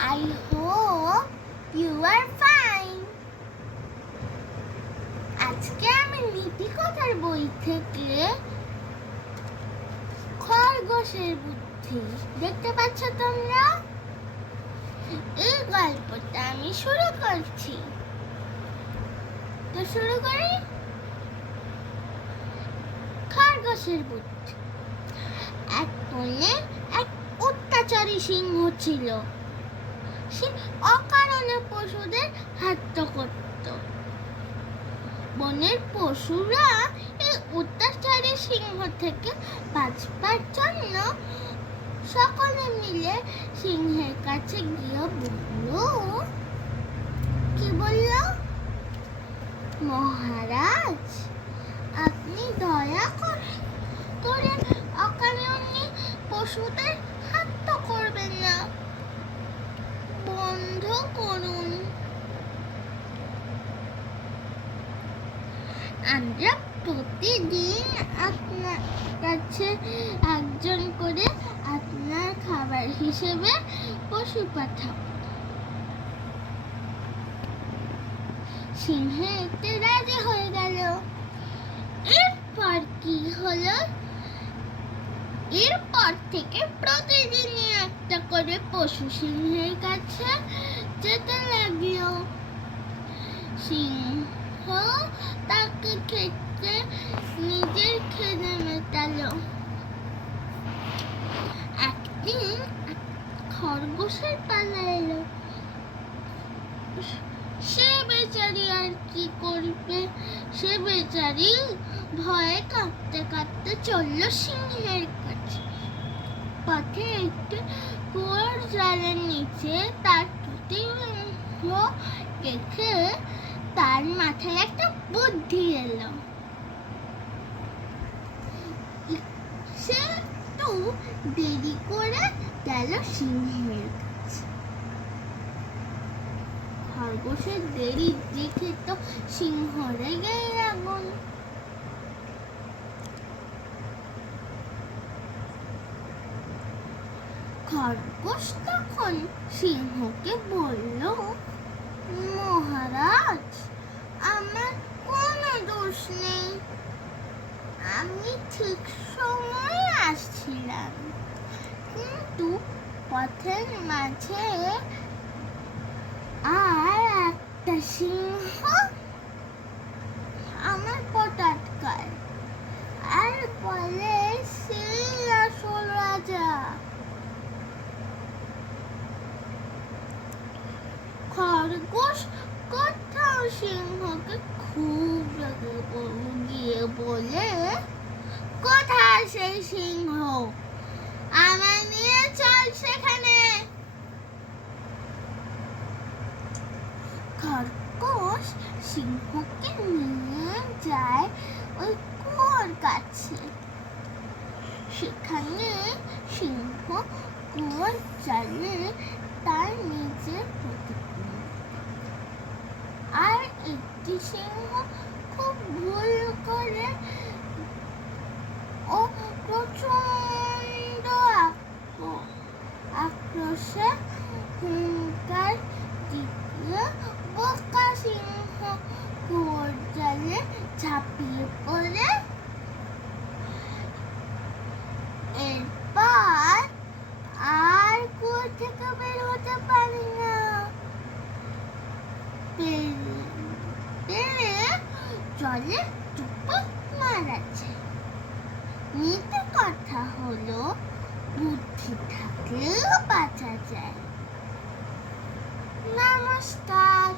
I hope you are fine. আজকে আমি নীতি কথার বই থেকে খরগোশের বুদ্ধি। দেখতে পাচ্ছ তোমরা? এই গল্পটা আমি শুরু করছি। তো শুরু করি। খরগোশের বুদ্ধি। এক বনে এক অত্যাচারী সিংহ ছিল। সে অকারণে পশুদের হত্যা করত। বনের পশুরা এই অত্যাচারী সিংহ থেকে বাঁচবার জন্য সকলে মিলে সিংহের কাছে গিয়ে বলল, কি বলল? মহারাজ, আপনি দয়া করে করে অকারণে পশুদের হত্যা করবেন না। আমরা প্রতিদিন আপনার কাছে একজন করে আপনার খাবার হিসেবে পশু পাঠাবো। সিংহ এতে রাজি হয়ে গেল। এরপর কি হলো? এরপর থেকে প্রতিদিনই একটা করে পশু সিংহের কাছে যেতে লাগল। সিংহ তাকে খেতে, নিজের খেতে মেটালো। একদিন খরগোশের পালা এলো। সে বেচারি আর কি করবে? সে বেচারি ভয়ে কাঁপতে কাঁপতে চলল সিংহের কাছে। পথে একটি কুয়োর জলের নিচে তার টুটি দেখে তার মাথায় একটা বুদ্ধি এলো। সে একটু দেরি করে গেল সিংহের খরগোশের দেরি দেখে তো সিংহ রেগে আগুন। খরগোশ তখন সিংহকে বলল মহারাজ, আমার কোনো দোষ নেই। আমি ঠিক সময়ে আসছিলাম, কিন্তু পথের মাঝে আর একটা সিংহ আমার পথ আটকায় আর বলে সেই আসল রাজা খরগোশ কোথাও সিংহকে খুব গিয়ে বলে কোথায় সেই সিংহ আমার নিয়ে চল সেখানে। খরগোশ সিংহকে নিয়ে যায় ওই কুয়োর কাছে। সেখানে সিংহ কুয়োর জালে তার নিজের প্রতিক্রিয়া সিংহ খুব ভুল করে ও প্রচণ্ড আক্রো- আক্রোশে হুঙ্কার দ্বিতীয় বোকা সিংহ কুয়োর জালে ঝাঁপিয়ে পড়ে এরপর আর কুয়ো থেকে বের হতে পারি না পেরে- পেরে জলে টুপক মারাচ্ছে। নীতি কথা হলো বুদ্ধি থাকলেও বাঁচা যায়। নমস্কার।